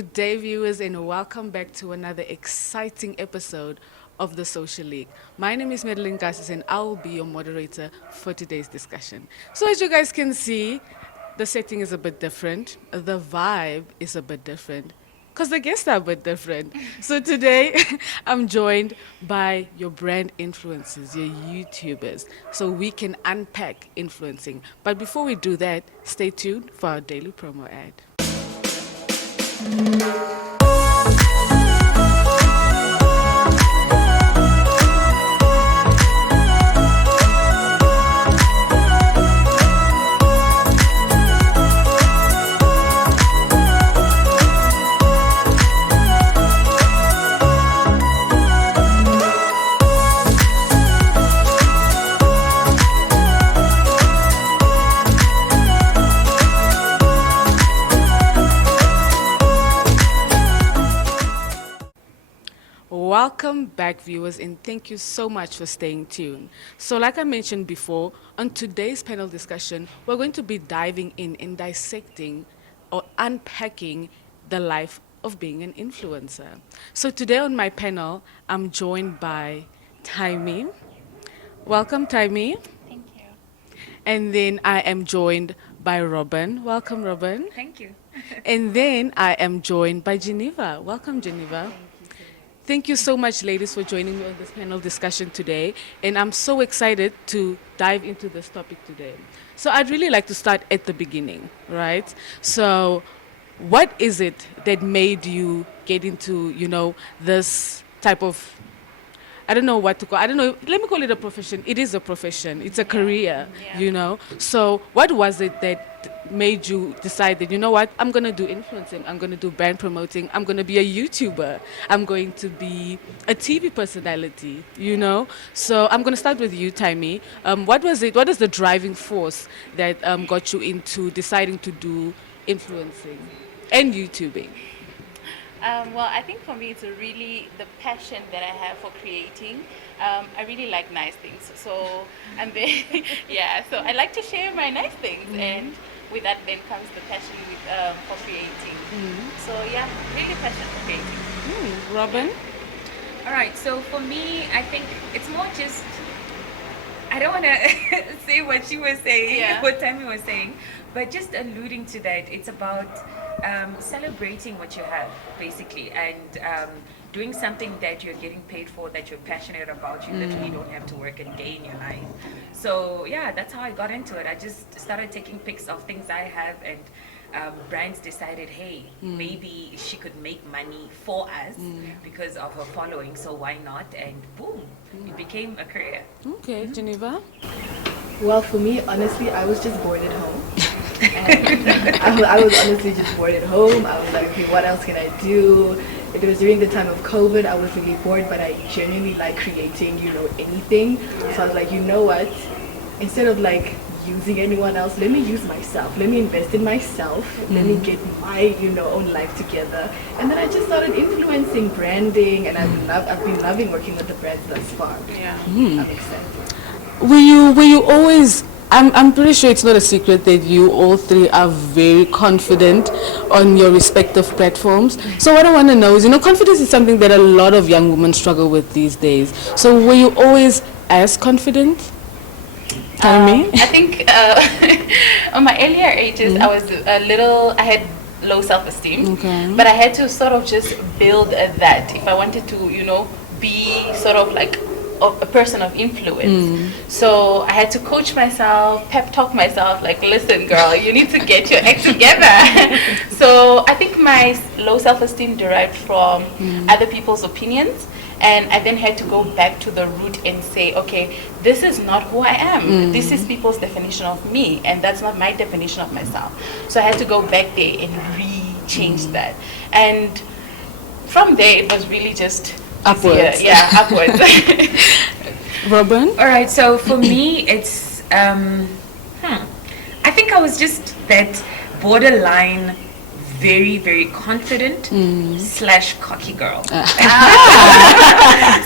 Good day, viewers, and welcome back to another exciting episode of the Social League. My name is Madeline Gassis, and I will be your moderator for today's discussion. So, as you guys can see, the setting is a bit different, the vibe is a bit different, because the guests are a bit different. So, today I'm joined by your brand influencers, your YouTubers, so we can unpack influencing. But before we do that, stay tuned for our daily promo ad. Welcome back, viewers, and thank you so much for staying tuned. So, like I mentioned before, on today's panel discussion, we're going to be diving in and dissecting or unpacking the life of being an influencer. So, today on my panel, I'm joined by Taimi. Welcome, Taimi. Thank you. And then I am joined by Robin. Welcome, Robin. Thank you. And then I am joined by Geneva. Welcome, Geneva. Thank you so much, ladies, for joining me on this panel discussion today. And I'm so excited to dive into this topic today. So I'd really like to start at the beginning, right? So what is it that made you get into, this type of, I don't know what to call, I don't know, let me call it a profession. It is a profession. It's a career, Yeah. So what was it that made you decide that, you know what, I'm going to do influencing, I'm going to do brand promoting, I'm going to be a YouTuber, I'm going to be a TV personality, So I'm going to start with you, Taimi. What is the driving force that got you into deciding to do influencing and YouTubing? Well, I think for me, it's really the passion that I have for creating. I really like nice things. So, and then, so I like to share my nice things. And with that then comes the passion for creating. So, really passion for creating. Robin? All right, so for me, I think it's more just, I don't want to say what she was saying, what Tammy was saying, but just alluding to that, it's about celebrating what you have, basically, and doing something that you're getting paid for, that you're passionate about, you literally don't have to work a day in your life. So, that's how I got into it. I just started taking pics of things I have, and brands decided, hey, maybe she could make money for us because of her following, so why not? And boom, it became a career. Okay, Geneva? Well, for me, honestly, I was just bored at home. And I was honestly just bored at home. I was like, okay, what else can I do? It was during the time of COVID. I was really bored, but I genuinely like creating, anything. So I was like, you know what? Instead of like using anyone else, let me use myself. Let me invest in myself. Let me get my, own life together. And then I just started influencing branding, and I've been loving working with the brands thus far. I'm excited. Were you always, I'm pretty sure it's not a secret that you all three are very confident on your respective platforms. So what I want to know is, confidence is something that a lot of young women struggle with these days. So were you always as confident? I think on my earlier ages, I had low self-esteem, but I had to sort of just build that if I wanted to, be sort of like a person of influence. So I had to coach myself, pep talk myself, like, listen girl, you need to get your act together. So I think my low self-esteem derived from other people's opinions, and I then had to go back to the root and say, okay, this is not who I am. This is people's definition of me, and that's not my definition of myself. So I had to go back there and re-change that. And from there, it was really just upwards. Upwards. Robin? All right, so for me, it's, I think I was just that borderline very, very confident / cocky girl.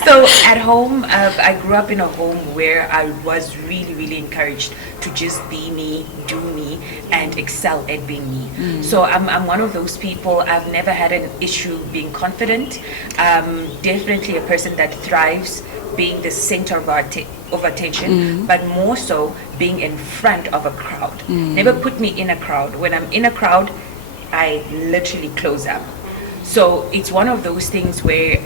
So at home, I grew up in a home where I was really, really encouraged to just be me, do me, and excel at being me. So I'm one of those people. I've never had an issue being confident. Definitely a person that thrives being the center of attention, but more so being in front of a crowd. Never put me in a crowd. When I'm in a crowd, I literally close up. So it's one of those things where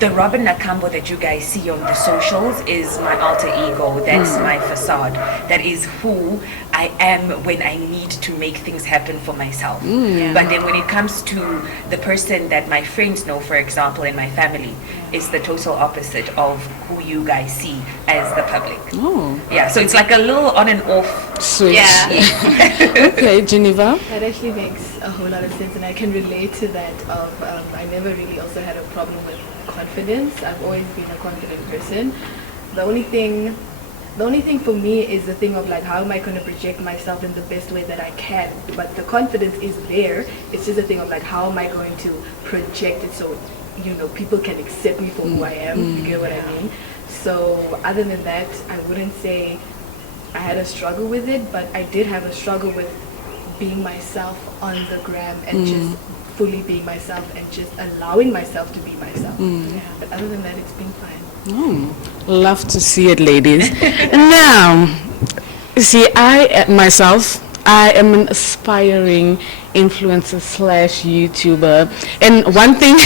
the Robin Nakambo that you guys see on the socials is my alter ego. That's my facade. That is who I am when I need to make things happen for myself. But then when it comes to the person that my friends know, for example, in my family, it's the total opposite of who you guys see as the public. Yeah, so it's like a little on and off switch. Yeah. Okay, Geneva. That actually makes a whole lot of sense, and I can relate to that. I never really also had a problem with confidence. I've always been a confident person. The only thing for me is the thing of like, how am I going to project myself in the best way that I can? But the confidence is there. It's just a thing of like, how am I going to project it so, people can accept me for who I am. You get what I mean? So other than that, I wouldn't say I had a struggle with it, but I did have a struggle with being myself on the gram and just fully being myself and just allowing myself to be myself. Yeah, but other than that, it's been fine. Love to see it, ladies. Now, see, I myself, I am an aspiring influencer / YouTuber, and one thing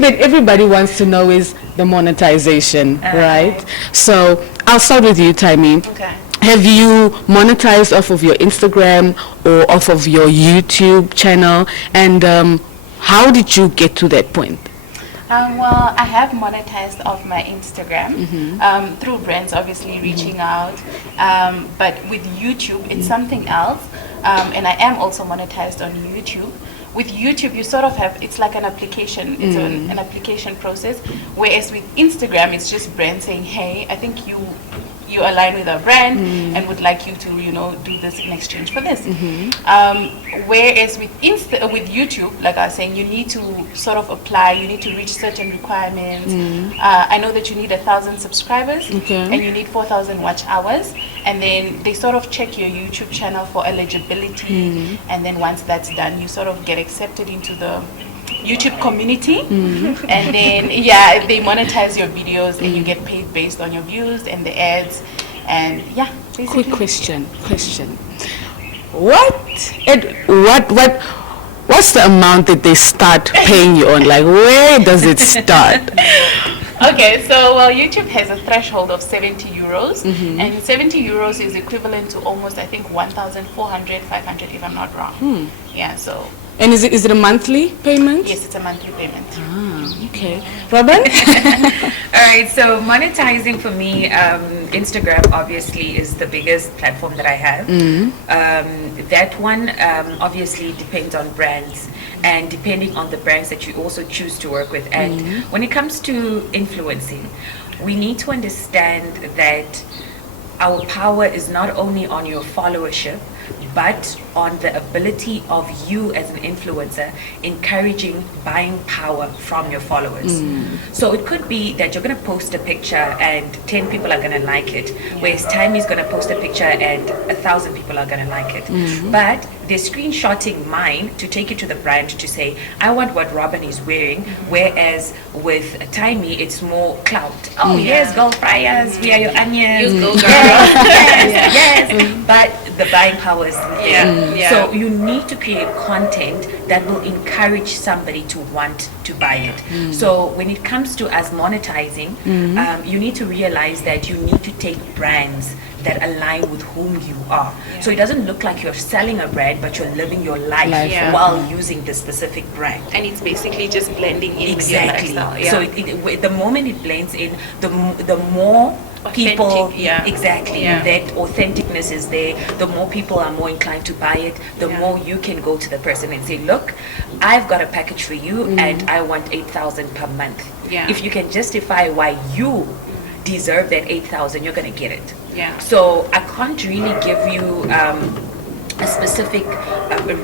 that everybody wants to know is the monetization, right? So I'll start with you, Taimi. Okay. Have you monetized off of your Instagram or off of your YouTube channel, and how did you get to that point? Well, I have monetized off my Instagram through brands, obviously reaching out. But with YouTube, it's something else. And I am also monetized on YouTube. With YouTube, you sort of have, it's like an application. It's an application process. Whereas with Instagram, it's just brands saying, hey, I think you align with our brand and would like you to, do this in exchange for this. Whereas with YouTube, like I was saying, you need to sort of apply, you need to reach certain requirements. I know that you need 1,000 subscribers and you need 4,000 watch hours, and then they sort of check your YouTube channel for eligibility, and then once that's done, you sort of get accepted into the YouTube community, and then they monetize your videos and you get paid based on your views and the ads, and basically. Quick question. What's the amount that they start paying you on? Like, where does it start? Okay, so YouTube has a threshold of 70 euros, and 70 euros is equivalent to almost, I think, 1,400, 500, if I'm not wrong. Yeah, so. And is it a monthly payment? Yes, it's a monthly payment. Okay. Robin? All right, so monetizing for me, Instagram obviously is the biggest platform that I have. That one obviously depends on brands, and depending on the brands that you also choose to work with. And when it comes to influencing, we need to understand that our power is not only on your followership, but on the ability of you as an influencer encouraging buying power from your followers. So it could be that you're going to post a picture and 10 people are going to like it, whereas Time is going to post a picture and 1,000 people are going to like it. But they're screenshotting mine to take it to the brand to say, I want what Robin is wearing, whereas with Timey, it's more clout. Oh, yes, gold fryers, we are your onions. You go, girl. Yes. But the buying power is there. So you need to create content that will encourage somebody to want to buy it. So when it comes to us monetizing, you need to realize that you need to take brands that align with whom you are. So it doesn't look like you're selling a brand, but you're living your life while using the specific brand. And it's basically just blending in Exactly. with your lifestyle. So the moment it blends in, the more people Authentic, that authenticness is there, the more people are more inclined to buy it, the more you can go to the person and say, look, I've got a package for you and I want 8,000 per month. If you can justify why you deserve that 8,000, you're going to get it. So I can't really give you a specific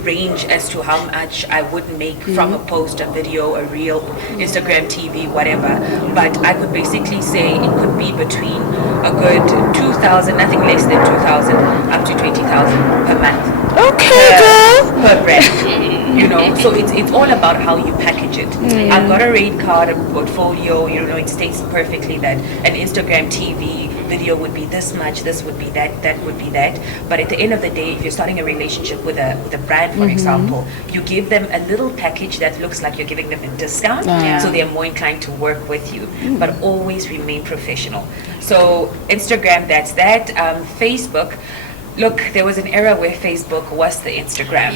range as to how much I would make from a post, a video, a reel, Instagram TV, whatever. But I could basically say it could be between a good 2,000, nothing less than 2,000, up to 20,000 per month. Okay, girl. Per brand, you know. So it's all about how you package it. I've got a rate card, a portfolio. You know, it states perfectly that an Instagram TV video would be this much, this would be that, that would be that. But at the end of the day, if you're starting a relationship with a brand, for example, you give them a little package that looks like you're giving them a discount, so they're more inclined to work with you. But always remain professional. So Instagram, that's that. Facebook. Look, there was an era where Facebook was the Instagram.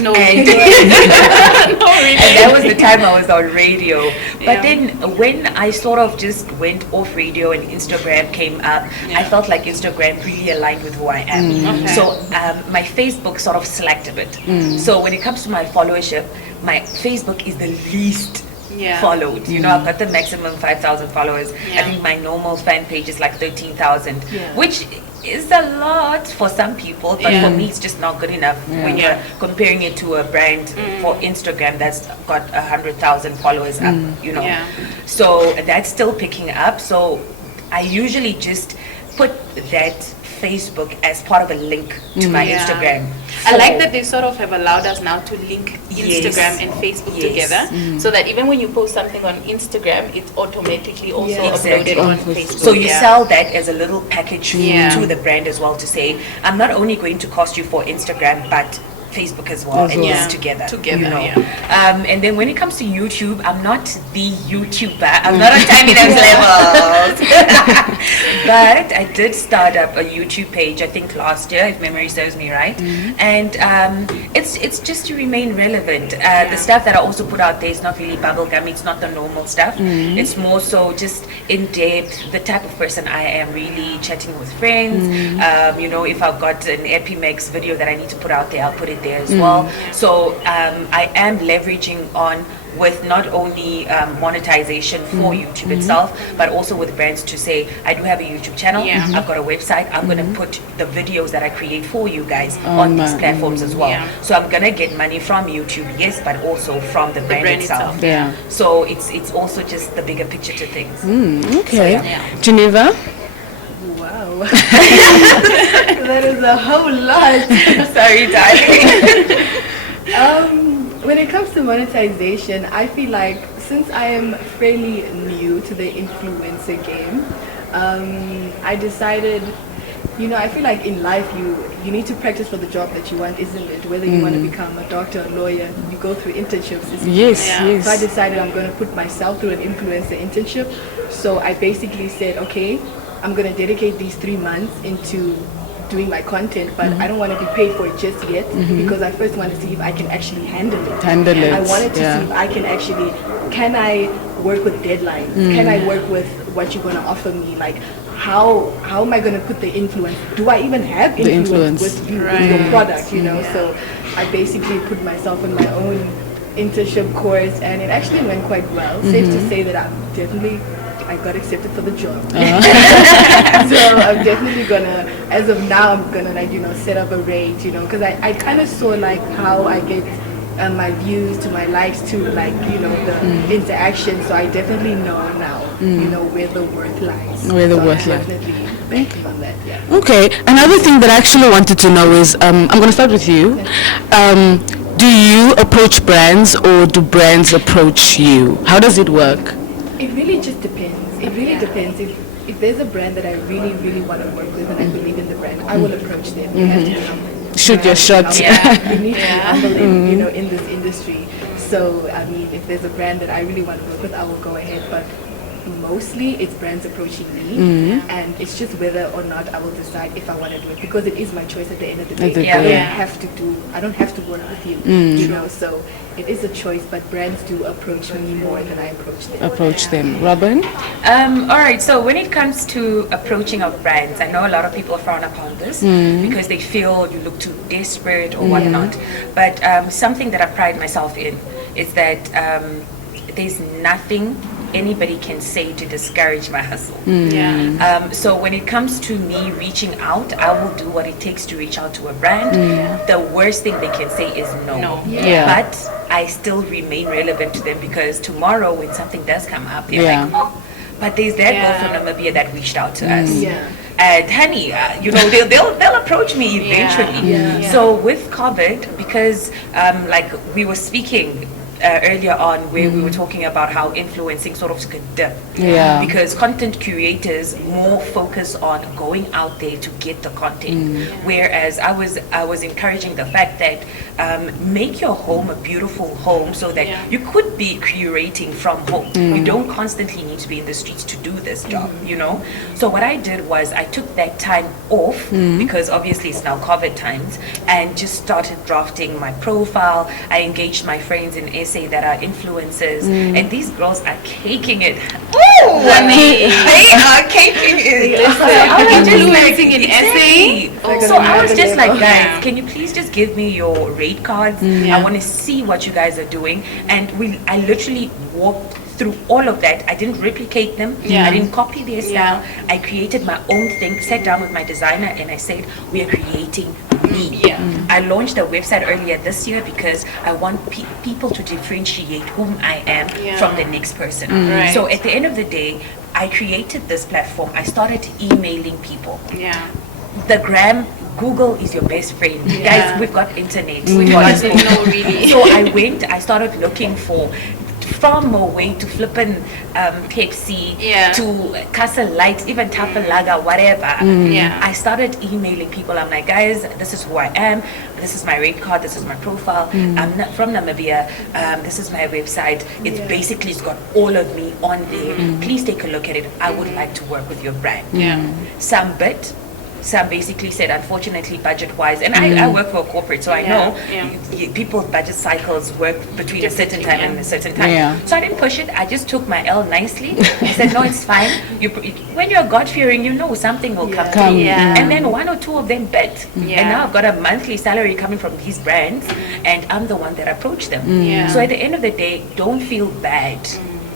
No, and, no, really. and that was the time I was on radio. But then when I sort of just went off radio and Instagram came up, I felt like Instagram really aligned with who I am. So my Facebook sort of slacked a bit. So when it comes to my followership, my Facebook is the least followed. You know, I've got the maximum 5,000 followers. I think my normal fan page is like 13,000, which is a lot for some people, but for me it's just not good enough when you're comparing it to a brand for Instagram that's got 100,000 followers up, you know. So that's still picking up. So I usually just put that Facebook as part of a link to my Instagram. I like that they sort of have allowed us now to link Instagram and Facebook together, so that even when you post something on Instagram, it's automatically also uploaded on Facebook. So you sell that as a little package to the brand as well, to say, I'm not only going to cost you for Instagram, but Facebook as well, and just together, you know. And then when it comes to YouTube, I'm not the YouTuber. I'm not on Tiny Dance levels. But I did start up a YouTube page, I think last year, if memory serves me right. And it's just to remain relevant. The stuff that I also put out there is not really bubblegum. It's not the normal stuff. It's more so just in depth, the type of person I am, really chatting with friends. You know, if I've got an Epimex video that I need to put out there, I'll put it there as well. So I am leveraging on with not only monetization for YouTube itself, but also with brands to say, I do have a YouTube channel, I've got a website, I'm going to put the videos that I create for you guys on these platforms as well. So I'm going to get money from YouTube, yes, but also from the brand itself. So it's also just the bigger picture to things. Okay. So, Geneva? Wow. That is a whole lot. Sorry, darling. When it comes to monetization, I feel like since I am fairly new to the influencer game, I decided, you know, I feel like in life you need to practice for the job that you want, isn't it? Whether you want to become a doctor, a lawyer, you go through internships. Yes. So I decided I'm going to put myself through an influencer internship. So I basically said, okay, I'm going to dedicate these 3 months into doing my content, but I don't want to be paid for it just yet, because I first want to see if I can actually handle it. I wanted to see if I can actually, can I work with deadlines? Can I work with what you're going to offer me? Like, how am I going to put the influence? Do I even have influence with you, with your product, you know? So I basically put myself in my own internship course, and it actually went quite well. Safe to say that I got accepted for the job. So I'm definitely gonna, as of now, I'm gonna, like, you know, set up a rate, you know, because I kind of saw like how I get my views to my likes to, like, you know, the interaction. So I definitely know now, you know, where the worth lies. Where the worth lies. Definitely banking on that. Yeah. Okay. Another thing that I actually wanted to know is, I'm gonna start with you. Do you approach brands, or do brands approach you? How does it work? It really just depends. It really depends. If there's a brand that I really, really want to work with and I believe in the brand, I will approach them. You have to be humble. Shoot your shot. You need to be humble in, you know, in this industry. So, I mean, if there's a brand that I really want to work with, I will go ahead. But mostly it's brands approaching me, and it's just whether or not I will decide if I want to do it, because it is my choice at the end of the day. I don't have to work with you, you know, so it is a choice, but brands do approach me more than I approach them. Robin? All right, so when it comes to approaching of brands, I know a lot of people frown upon this because they feel you look too desperate or whatnot, but something that I pride myself in is that there's nothing anybody can say to discourage my hustle. So when it comes to me reaching out, I will do what it takes to reach out to a brand. The worst thing they can say is no. But I still remain relevant to them, because tomorrow when something does come up, they're like, oh, but there's that girl from Namibia that reached out to us. And honey, they'll approach me eventually. So with COVID, because like we were speaking earlier on, where we were talking about how influencing sort of took a dip, because content curators more focus on going out there to get the content, whereas I was encouraging the fact that make your home a beautiful home, so that you could be curating from home. You don't constantly need to be in the streets to do this job, So what I did was I took that time off, because obviously it's now COVID times, and just started drafting my profile. I engaged my friends in SA that are influencers, and these girls are caking it. They are caking it. Influencing in SA. So I was just like, guys, can you please just give me your rate cards? I want to see what you guys are doing. And I literally walked through all of that. I didn't replicate them. I didn't copy their style. I created my own thing, sat down with my designer, and I said, we are creating me. I launched a website earlier this year because I want people to differentiate whom I am from the next person. So at the end of the day, I created this platform. I started emailing people. The gram, Google is your best friend. Guys, we've got internet. So I started looking for, from away to flippin' Pepsi to Casa Light, even Tafalaga, whatever. I started emailing people. I'm like, guys, this is who I am. This is my rate card. This is my profile. I'm not from Namibia. This is my website. It's basically, it's got all of me on there. Please take a look at it. I would like to work with your brand. Some basically said, unfortunately, budget-wise, and I work for a corporate, so I know people's budget cycles work between a certain time and a certain time. So I didn't push it. I just took my L nicely. I said, no, it's fine. When you're God-fearing, something will come through. And then one or two of them bit. And now I've got a monthly salary coming from these brands, and I'm the one that approached them. So at the end of the day, don't feel bad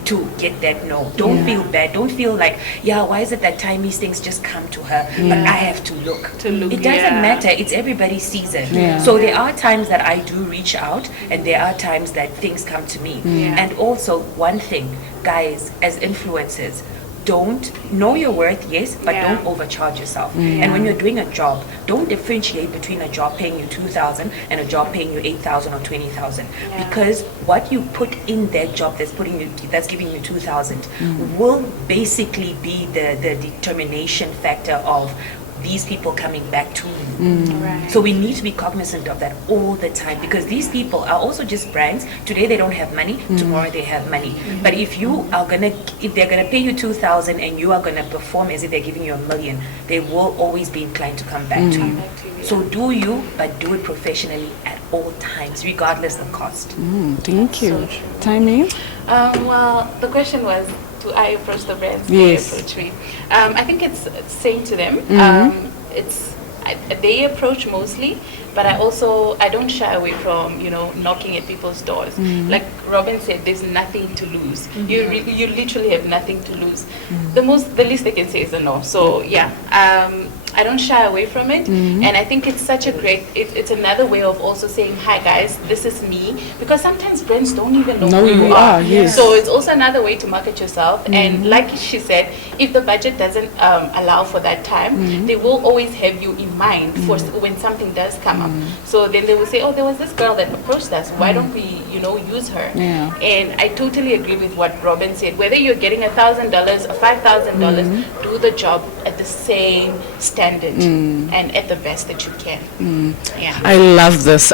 to get that no. Don't feel bad. Don't feel like, why is it that time these things just come to her? But I have to look. It doesn't matter. It's everybody's season. So there are times that I do reach out, and there are times that things come to me. And also, one thing, guys, as influencers, don't know your worth, yes, but don't overcharge yourself. And when you're doing a job, don't differentiate between a job paying you 2,000 and a job paying you 8,000 or 20,000, because what you put in that job that's giving you 2,000 will basically be the determination factor of these people coming back to you. So we need to be cognizant of that all the time, because these people are also just brands. Today they don't have money, tomorrow they have money. But if they're gonna pay you 2,000 and you are gonna perform as if they're giving you $1 million, they will always be inclined to come back to you. So do you, but do it professionally at all times, regardless of cost. Thank you. Timing? Well, the question was, do I approach the brands? Yes. They approach me. I think it's saying to them, they approach mostly, but I don't shy away from knocking at people's doors. Like Robin said, there's nothing to lose. You literally have nothing to lose. The least they can say is a no. So I don't shy away from it, and I think it's such a great. It's another way of also saying, hi guys, this is me, because sometimes brands don't even know who you are. So it's also another way to market yourself. And like she said, if the budget doesn't allow for that time, they will always have you in mind for when something does come up. So then they will say, oh, there was this girl that approached us. Why don't we, use her? And I totally agree with what Robin said. Whether you're getting $1,000 or $5,000, do the job at the same standard and at the best that you can. I love this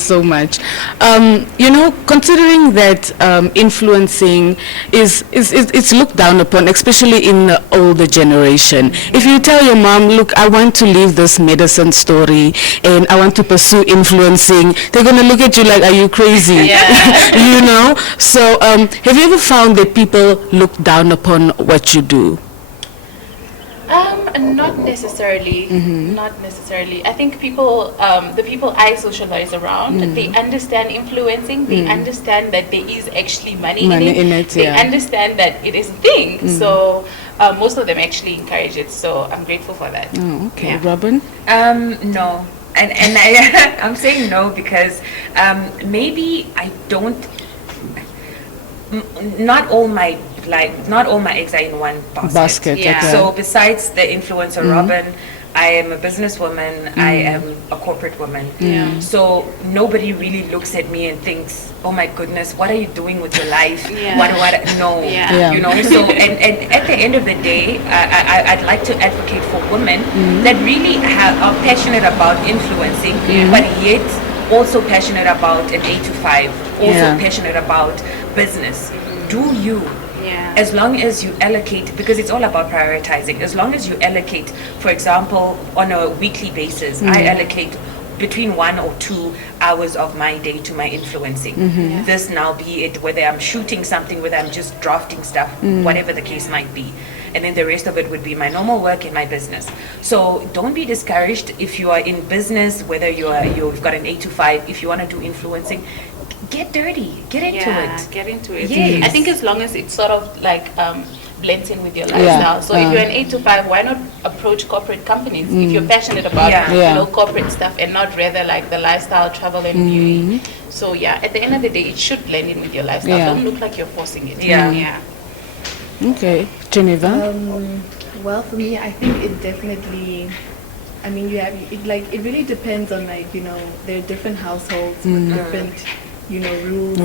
so much. Considering that influencing it's looked down upon, especially in the older generation. If you tell your mom, look, I want to leave this medicine story and I want to pursue influencing, they're going to look at you like, are you crazy? So have you ever found that people look down upon what you do? Not necessarily. Not necessarily. I think people, the people I socialize around, they understand influencing. They understand that there is actually money in it. They understand that it is a thing. So most of them actually encourage it. So I'm grateful for that. Oh, okay. Robin? No. And I'm saying no because maybe I don't. Not all my eggs are in one basket. Yeah. Okay. So besides the influencer Robin, I am a businesswoman. I am a corporate woman. Yeah. So nobody really looks at me and thinks, "Oh my goodness, what are you doing with your life?" Yeah. What? No. Yeah. You know. So and at the end of the day, I'd like to advocate for women that really are passionate about influencing, but yet also passionate about an 8 to 5. Also passionate about business. Do you? Yeah. As long as you allocate, because it's all about prioritizing, as long as you allocate, for example, on a weekly basis, I allocate between 1 or 2 hours of my day to my influencing. This now be it whether I'm shooting something, whether I'm just drafting stuff, whatever the case might be. And then the rest of it would be my normal work and my business. So don't be discouraged if you are in business, whether you've got an 8 to 5, if you want to do influencing, get dirty, get into it. Get into it. Yes. I think as long as it sort of like blends in with your lifestyle. So if you're an 8 to 5, why not approach corporate companies if you're passionate about corporate stuff and not rather like the lifestyle, travel and beauty. So at the end of the day, it should blend in with your lifestyle. Don't look like you're forcing it. Okay, Geneva. Well, for me, I think it definitely. I mean, it really depends on there are different households with different rules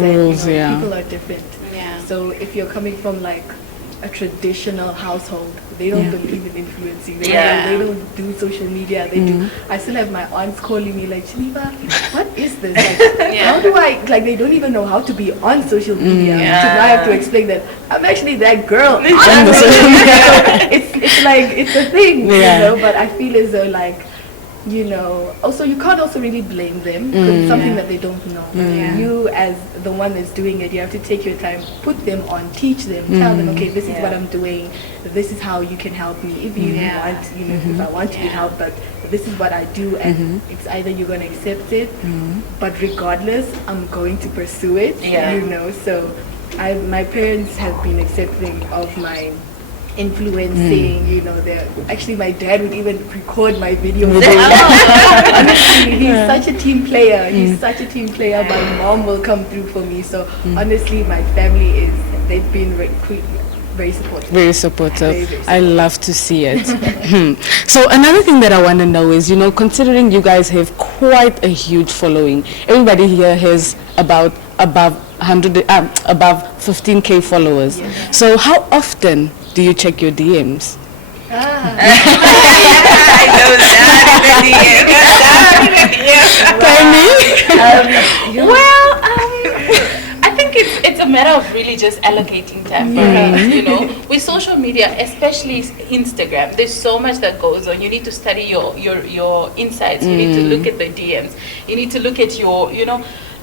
and people are different. Yeah. So if you're coming from like a traditional household, they don't believe in influencing. They don't do social media. They do. I still have my aunts calling me like, Geneva, what is this? Like, how do I they don't even know how to be on social media. So now I have to explain that I'm actually that girl on social media. So it's a thing, but I feel as though also you can't also really blame them because it's something that they don't know. You as the one that's doing it, you have to take your time, put them on, teach them, tell them, okay, this is what I'm doing, this is how you can help me if you want, if I want to be helped, but this is what I do, and it's either you're going to accept it, but regardless, I'm going to pursue it, so my parents have been accepting of my influencing, actually my dad would even record my videos. Honestly, he's such a team player. My mom will come through for me. So honestly, my family they've been very supportive. Very supportive. I love to see it. So another thing that I want to know is, considering you guys have quite a huge following, everybody here has above 15K followers. So how often do you check your DMs? I know that in the DM. I think it's a matter of really just allocating time for us. With social media, especially Instagram, there's so much that goes on. You need to study your insights. You need to look at the DMs. You need to look at your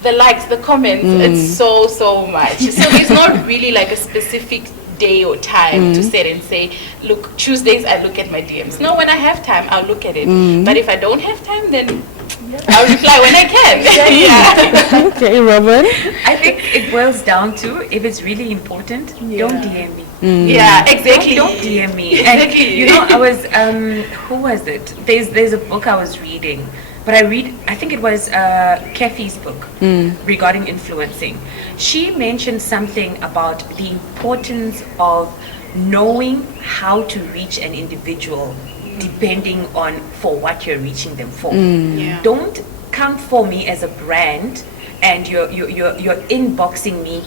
the likes, the comments. It's so much. So there's not really like a specific day or time to sit and say, look, Tuesdays I look at my DMs. No, when I have time, I'll look at it. But if I don't have time, then I'll reply when I can. Okay, Robin? I think it boils down to, if it's really important, don't DM me. Yeah, exactly. Don't DM me. Exactly. And, I was, who was it? There's a book I was reading. But I think it was Kathy's book regarding influencing. She mentioned something about the importance of knowing how to reach an individual depending on for what you're reaching them for. Don't come for me as a brand and you're inboxing me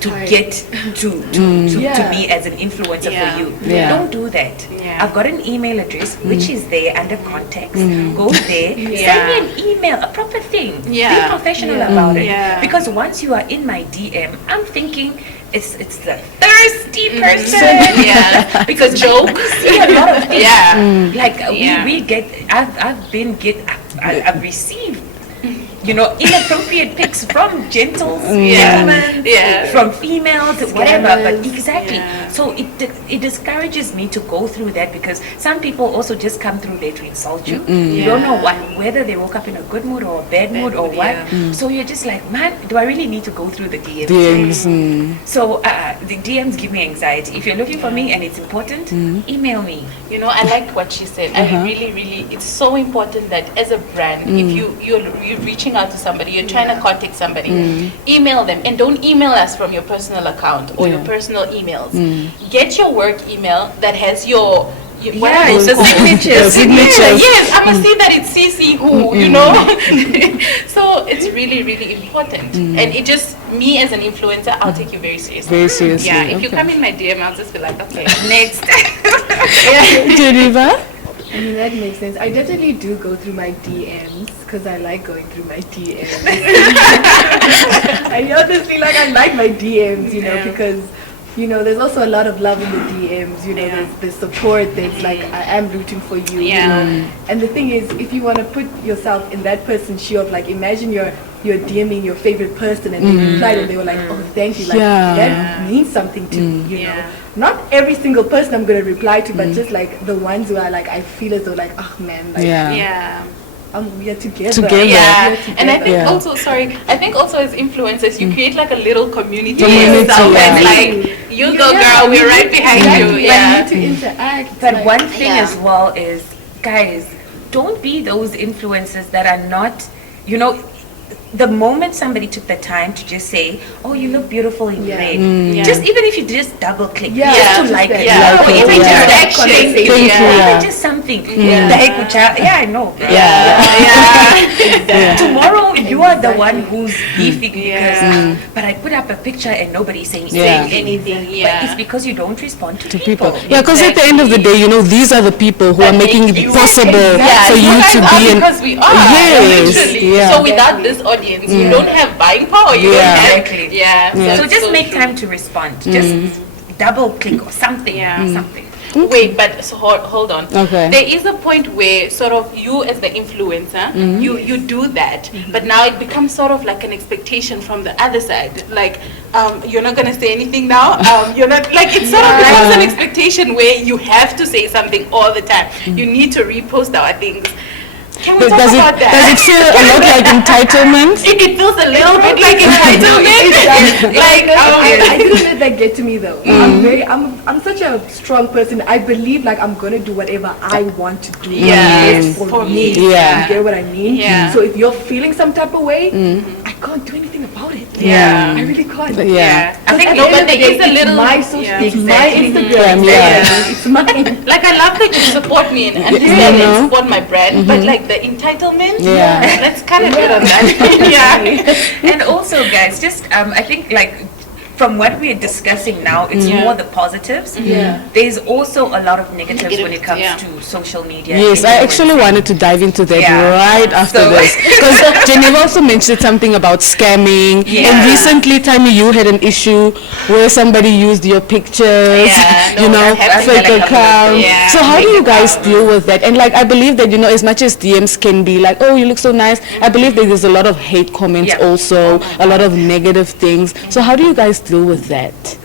to get to me as an influencer for you. Don't do that. I've got an email address which is there under contacts. Go there, send me an email, a proper thing. Be professional about it. Because once you are in my DM, I'm thinking it's the thirsty person. Because jokes. We see a lot of things. Like we get. I've received inappropriate pics from gentlemen, from females, whatever. But exactly. So it discourages me to go through that, because some people also just come through there to insult you. You don't know whether they woke up in a good mood or a bad mood or what. So you're just like, man, do I really need to go through the DMs? So the DMs give me anxiety. If you're looking for me and it's important, email me. I like what she said. I really, really, it's so important that as a brand, if you're reaching out to somebody, you're trying to contact somebody, email them, and don't email us from your personal account or your personal emails. Get your work email that has your the signatures. Yes, I must see that it's CC who, So it's really, really important. And it just, me as an influencer, I'll take you very seriously. Very seriously. Yeah, if you come in my DM, I'll just be like, okay, next. Geneva? I mean, that makes sense. I definitely do go through my DMs because I like going through my DMs. I honestly I like my DMs, because there's also a lot of love in the DMs, there's support, there's I am rooting for you, And the thing is, if you want to put yourself in that person's shoe of imagine you're DMing your favorite person and they replied and they were like, oh, thank you, that means something to me, you know. Not every single person I'm going to reply to, but just the ones who are I feel as though oh man, we are together. Yeah. And I think also, I think also as influencers, you create a little community yourself. And you go girl, we're right behind you. Yeah. You need to interact. But one thing as well is, guys, don't be those influencers that are not, the moment somebody took the time to just say, oh, you look beautiful in red, just even if you just double click, just to like it, or even just action, even just something. I know. Tomorrow you are the one who's beefing because, but I put up a picture and nobody's saying anything. But it's because you don't respond to people. Yeah, because at the end of the day, these are the people who are making it possible for you to be in. Because we are. Yes. So without this audience, you don't have buying power. You don't have. So just make time to respond. Just double click or something. Something. Wait, but hold on. Okay. There is a point where sort of you as the influencer, you do that, but now it becomes sort of like an expectation from the other side. You're not gonna say anything now. You're not it sort of becomes an expectation where you have to say something all the time. You need to repost our things. Can we talk about that? Does it feel a lot like entitlement? It feels a little bit like entitlement. I do let that get to me though. I'm such a strong person. I believe I'm gonna do whatever I want to do. For me. You get what I mean? So if you're feeling some type of way, I can't do anything about it. I really can't. I think but there is a little. My social, it's my Instagram. It's mine. I love that you support me and understand and support my brand, but the entitlement, let's kind of get on that. And also, guys, just I think from what we're discussing now, it's more the positives. There's also a lot of negatives when it comes to social media. Yes, I actually wanted to dive into that right after this. Because Geneva also mentioned something about scamming. And recently, Tammy, you had an issue where somebody used your pictures, fake account. So how do you guys deal with that? And I believe that, as much as DMs can be oh, you look so nice, I believe that there's a lot of hate comments also, a lot of negative things. So how do you guys deal with that?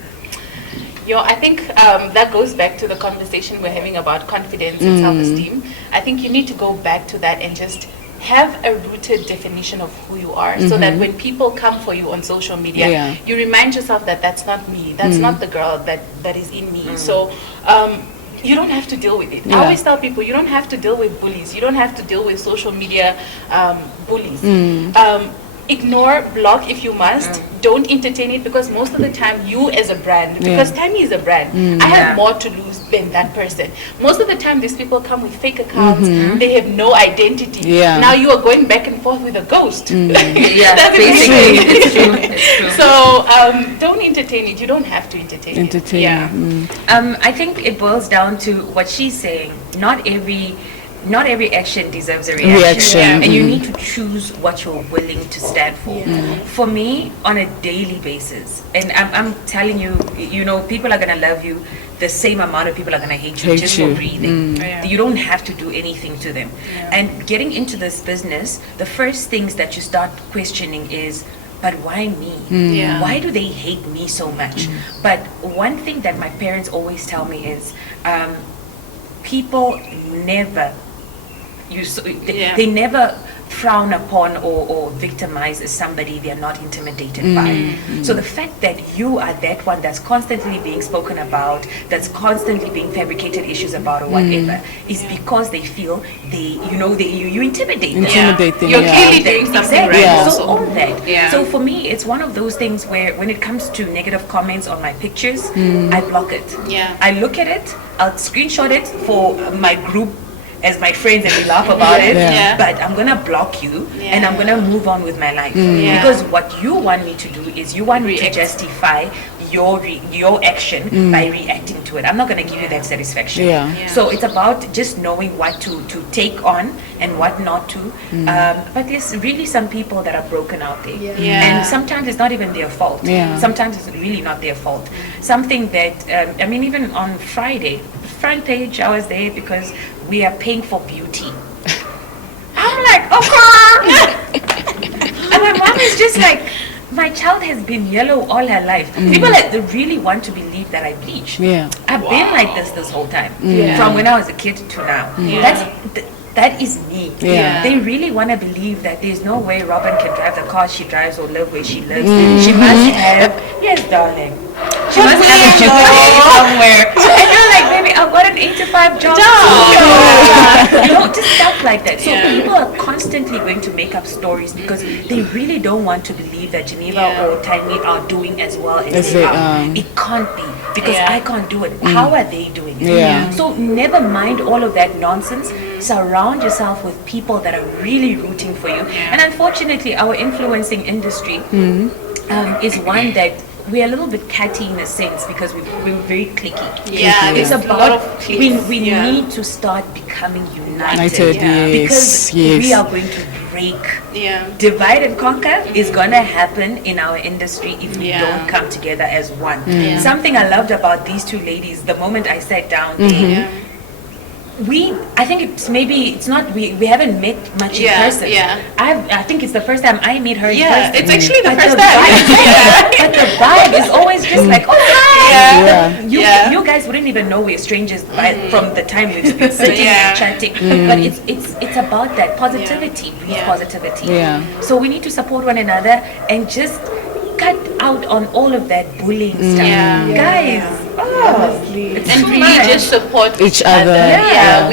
I think that goes back to the conversation we're having about confidence and self-esteem. I think you need to go back to that and just have a rooted definition of who you are, so that when people come for you on social media, you remind yourself that that's not me, that's not the girl that is in me. So you don't have to deal with it. I always tell people, you don't have to deal with bullies, you don't have to deal with social media bullies. Ignore, block if you must. Don't entertain it, because most of the time you as a brand, because Tammy is a brand, I have more to lose than that person. Most of the time these people come with fake accounts, they have no identity. Now you are going back and forth with a ghost. That's basically it's true. So don't entertain it. You don't have to entertain it. I think it boils down to what she's saying. Not every not every action deserves a reaction. And you need to choose what you're willing to stand for. For me, on a daily basis, and I'm telling you, you know, people are going to love you. The same amount of people are going to hate you just for breathing. You don't have to do anything to them. And getting into this business, the first things that you start questioning is, but why me? Why do they hate me so much? But one thing that my parents always tell me is, people never, they never frown upon or victimize somebody they're not intimidated by. So the fact that you are that one that's constantly being spoken about, that's constantly being fabricated issues about or whatever, is because they feel you intimidate them. You're clearly doing something right. So all that. So for me, it's one of those things where when it comes to negative comments on my pictures, I block it. I look at it, I'll screenshot it for my group as my friends and we laugh about it, but I'm gonna block you and I'm gonna move on with my life, because what you want me to do is you want me to justify your action by reacting to it. I'm not gonna give you that satisfaction. So it's about just knowing what to take on and what not to. But there's really some people that are broken out there, and sometimes it's not even their fault. Sometimes it's really not their fault. Something that I mean, even on Friday, front page, I was there because we are paying for beauty. I'm like, and my mom is just like, my child has been yellow all her life. People they really want to believe that I bleach. I've been like this whole time, from when I was a kid to now. That is me. They really want to believe that there's no way Robin can drive the car she drives or live where she lives. She must have, yes, darling. She must have a job somewhere. And you're like, baby, I've got an 8 to 5 job. Just stuff like that. So people are constantly going to make up stories because they really don't want to believe that Geneva or Tiny are doing as well as they are. It can't be, because I can't do it. How are they doing it? So never mind all of that nonsense. Surround yourself with people that are really rooting for you. And unfortunately, our influencing industry is one that we're a little bit catty in a sense, because we're very cliquey. It's about we need to start becoming united, because we are going to break. Divide and conquer is gonna happen in our industry if we don't come together as one. Something I loved about these two ladies, the moment I sat down there, I think it's not, we haven't met much in person. I think it's the first time I meet her in person. It's actually the first time. But the vibe is always just like, oh hi! You guys wouldn't even know we're strangers from the time we've been sitting and chatting. But it's about that positivity, positivity. So we need to support one another and just cut out on all of that bullying stuff. Guys, and really just support each other.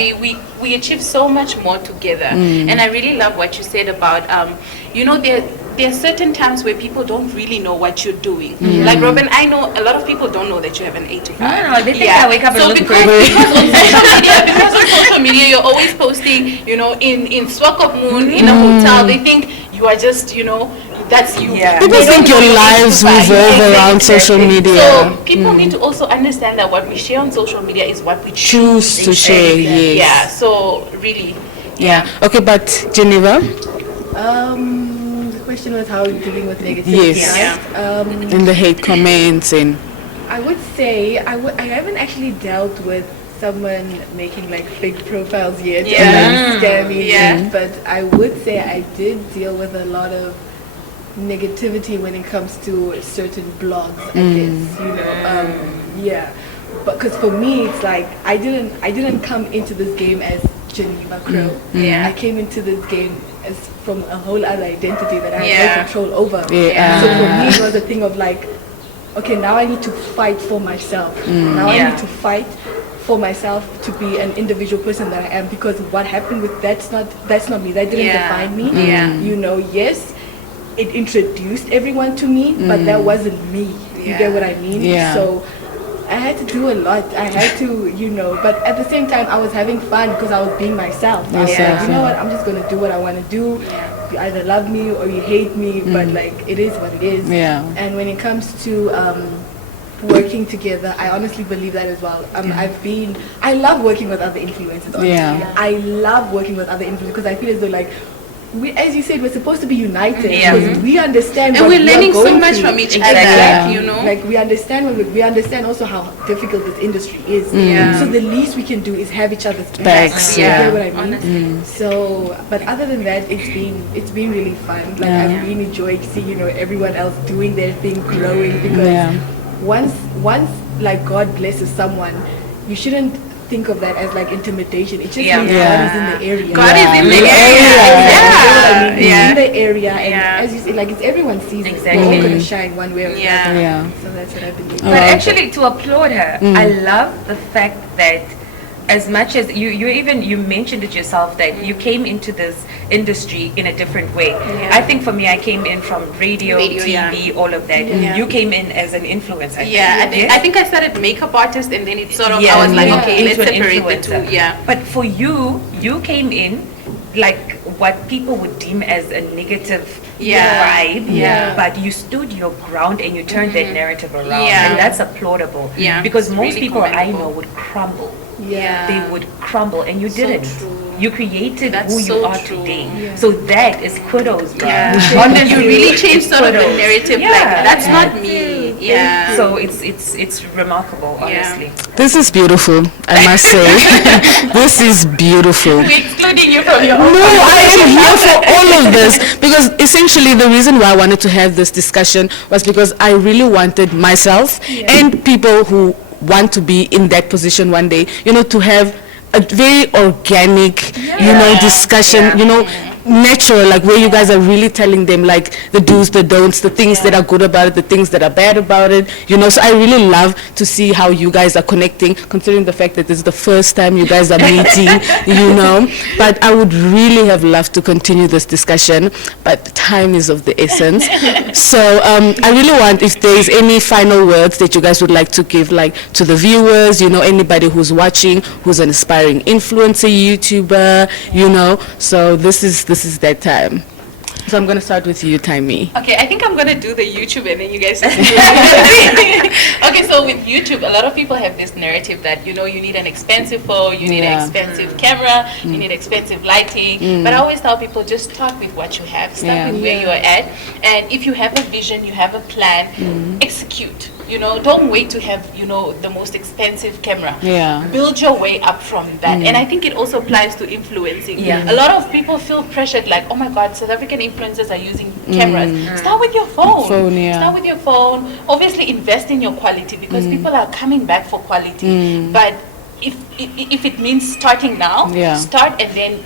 We achieve so much more together. And I really love what you said about there are certain times where people don't really know what you're doing. Like Robin, I know a lot of people don't know that you have an 8 to 5. No, they think I wake up and look because on social media you're always posting, in Swakop Moon, in a hotel. They think you are just, that's you. People think your lives revolve around social media. So people need to also understand that what we share on social media is what we choose to share. So really. Okay, but Geneva? The question was how are you dealing with negativity, right? In the hate comments and... I would say I haven't actually dealt with someone making like fake profiles yet and scare me, but I would say I did deal with a lot of negativity when it comes to certain blogs, I guess, but because for me it's like I didn't come into this game as Geneva Crow. I came into this game as from a whole other identity that I had no control over. So for me it was a thing of like, okay, now I need to fight for myself. Now I need to fight for myself to be an individual person that I am, because what happened with that's not me. That didn't define me. Yes, it introduced everyone to me, but that wasn't me. You get what I mean? So I had to do a lot. I had to, but at the same time I was having fun because I was being myself. I was like, you know what, I'm just going to do what I want to do. You either love me or you hate me, but like it is what it is. And when it comes to working together. I honestly believe that as well. I love working with other influencers. Honestly. Yeah. I love working with other influencers because I feel as though like, we, as you said, we're supposed to be united because we understand and what we're learning so going much through. from each other. Exactly. You know, like we understand also how difficult this industry is. So the least we can do is have each other's backs. You know what I mean? Honestly. So, but other than that, it's been really fun. Like I've really enjoyed seeing everyone else doing their thing, growing because once like God blesses someone, you shouldn't think of that as like intimidation. It just means God is in the area. God is in the area. In the area, and as you say, like it's everyone's season. Exactly. We're all gonna shine one way or another. So that's what I believe. But actually, to applaud her, I love the fact that as much as you mentioned it yourself that you came into this industry in a different way. I think for me, I came in from radio TV, all of that. You came in as an influencer. I think I started makeup artist, and then it sort of I was like, okay, let's separate the two. But for you came in like what people would deem as a negative vibe, but you stood your ground and you turned that narrative around, and that's applaudable. Because most really people I know would crumble. They would crumble, and you didn't. You created who you are today. So that is kudos, bro. You really changed sort of the narrative. Like that's not me. So it's remarkable, honestly. This is beautiful, I must say. This is beautiful. We're excluding you from your own. No, I am here for all of this because essentially the reason why I wanted to have this discussion was because I really wanted myself and people who want to be in that position one day, to have a very organic, discussion, natural, like where you guys are really telling them like the do's, the don'ts, the things that are good about it, the things that are bad about it, so I really love to see how you guys are connecting, considering the fact that this is the first time you guys are meeting, but I would really have loved to continue this discussion, but time is of the essence. So I really want, if there's any final words that you guys would like to give, like to the viewers, anybody who's watching, who's an aspiring influencer, YouTuber, so this is that time. So I'm going to start with you, Taimi. Okay, I think I'm going to do the YouTube and then you guys Okay, so with YouTube, a lot of people have this narrative that, you need an expensive phone, you need an expensive camera, you need expensive lighting. But I always tell people, just start with what you have. Start with where you're at. And if you have a vision, you have a plan, execute. Don't wait to have, the most expensive camera. Build your way up from that. And I think it also applies to influencing. A lot of people feel pressured like, oh my God, South African influencers are using cameras. Start with your phone. Start with your phone. Obviously invest in your quality because people are coming back for quality. But if it means starting now, start and then,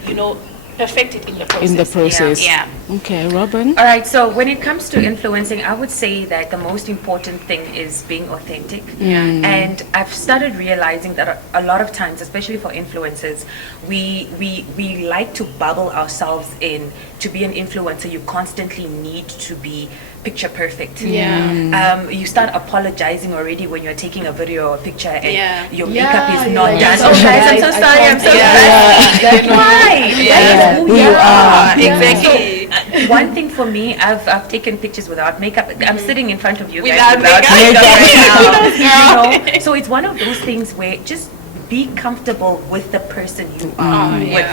perfect it in the process. Okay, Robin. All right, so when it comes to influencing, I would say that the most important thing is being authentic. And I've started realizing that a lot of times, especially for influencers, we like to bubble ourselves in. To be an influencer, you constantly need to be picture perfect. You start apologizing already when you're taking a video or a picture and your makeup is not done. Oh guys, I'm so sorry, I'm so sorry. Why? That is who you are. Exactly. So, one thing for me, I've taken pictures without makeup. I'm sitting in front of you without guys makeup right now. So it's one of those things where just be comfortable with the person you are with.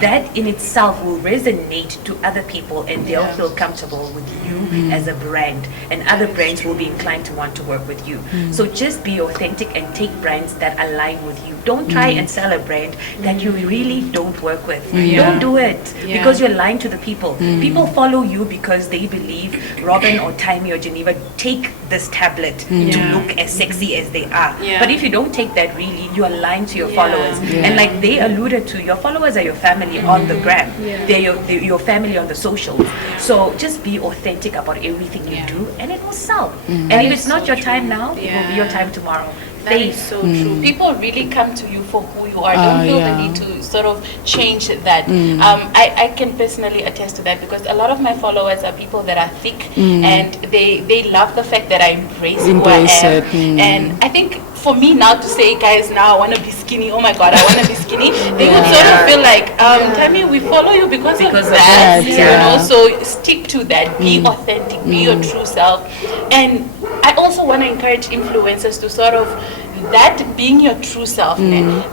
That in itself will resonate to other people and they'll feel comfortable with you as a brand, and other brands will be inclined to want to work with you. So just be authentic and take brands that align with you. Don't try and sell a brand that you really don't work with. Don't do it because you're lying to the people. People follow you because they believe Robin or Taimi or Geneva take this tablet to look as sexy as they are. But if you don't take that, really, you are lying to your followers. And like they alluded to, your followers are your family on the gram. They're your family on the socials. So just be authentic about everything you do and it will sell. And if it's not your time now, it will be your time tomorrow. That is so true. People really come to you for who you are. Don't feel the need to sort of change that. I can personally attest to that because a lot of my followers are people that are thick and they love the fact that I embrace who I am. And I think for me now to say, guys, now I want to be skinny. Oh my God, I want to be skinny. They would sort of feel like, Tammy, we follow you because of that. You know, so stick to that. Be authentic. Be your true self. And I also want to encourage influencers to sort of that being your true self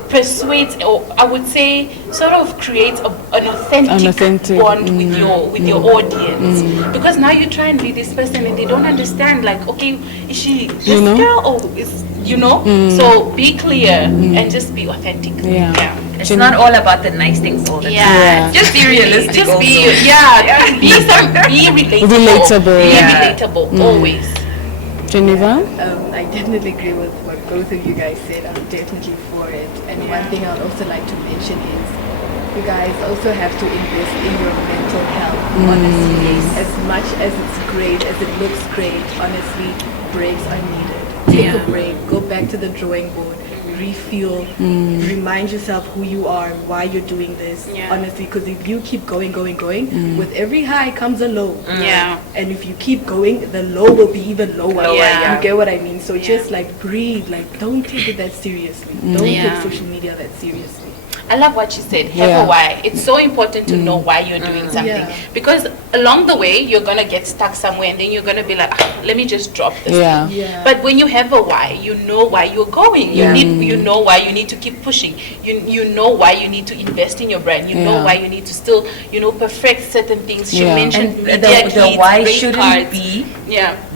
persuades, or I would say sort of creates an authentic bond with your audience, because now you try and be this person and they don't understand, like, okay, is she this girl or is so be clear and just be authentic. It's not all about the nice things all the time. Just be realistic. Just be relatable. Be relatable always. Geneva? I definitely agree with what both of you guys said. I'm definitely for it. And one thing I'd also like to mention is you guys also have to invest in your mental health. Honestly, as much as it's great, as it looks great, honestly, breaks are needed. Take a break. Go back to the drawing board. Refuel, remind yourself who you are, why you're doing this, honestly, because if you keep going, with every high comes a low. And if you keep going, the low will be even lower. You get what I mean? So just like breathe, like don't take it that seriously. Don't take social media that seriously. I love what you said. Have a why. It's so important to know why you're doing something, because along the way you're gonna get stuck somewhere, and then you're gonna be like, let me just drop this thing. But when you have a why, you know why you're going. You know why you need to keep pushing. You know why you need to invest in your brand. You know why you need to still perfect certain things. She mentioned the why shouldn't be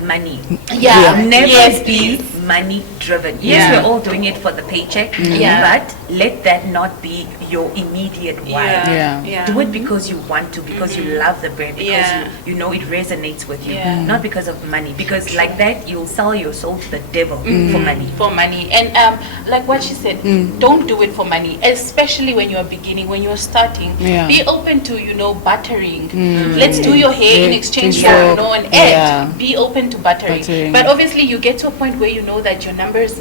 money. Never be money driven. Yes, we're all doing it for the paycheck, but let that not be your immediate why. Do it because you want to, because you love the brand, because you know it resonates with you, not because of money, because like that you'll sell your soul to the devil for money. And like what she said, don't do it for money, especially when you're beginning, when you're starting. Be open to bartering. Let's do your hair in exchange for an ad. Be open to buttering. But obviously you get to a point where you know that your numbers,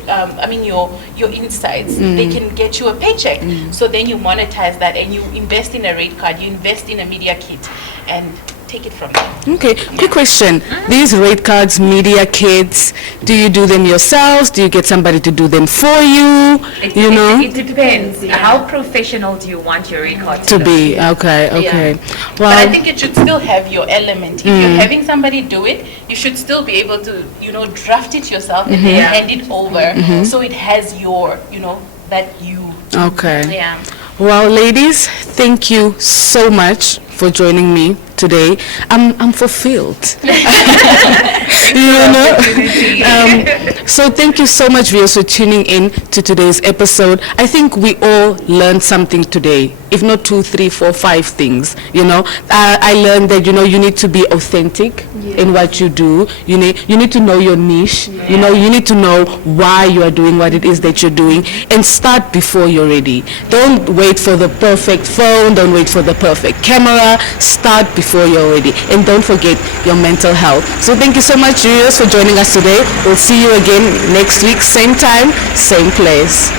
your insights, they can get you a paycheck. So then you monetize that and you invest in a rate card, you invest in a media kit, and take it from there. Okay, quick question. These rate cards, media kits, do you do them yourselves? Do you get somebody to do them for you? It depends. How professional do you want your rate card to be? Okay. Well, but I think it should still have your element. If you're having somebody do it, you should still be able to, draft it yourself and then hand it over, so it has your, that you. Okay. Yeah. Well, ladies, thank you so much for joining me today. I'm fulfilled. So thank you so much, viewers, for tuning in to today's episode. I think we all learned something today, if not 2, 3, 4, 5 things. I learned that you need to be authentic in what you do. You need to know your niche. You need to know why you are doing what it is that you're doing, and start before you're ready. Don't wait for the perfect phone. Don't wait for the perfect camera. Start before you're ready, and don't forget your mental health. So thank you so much, viewers, for joining us today. We'll see you again next week, same time, same place.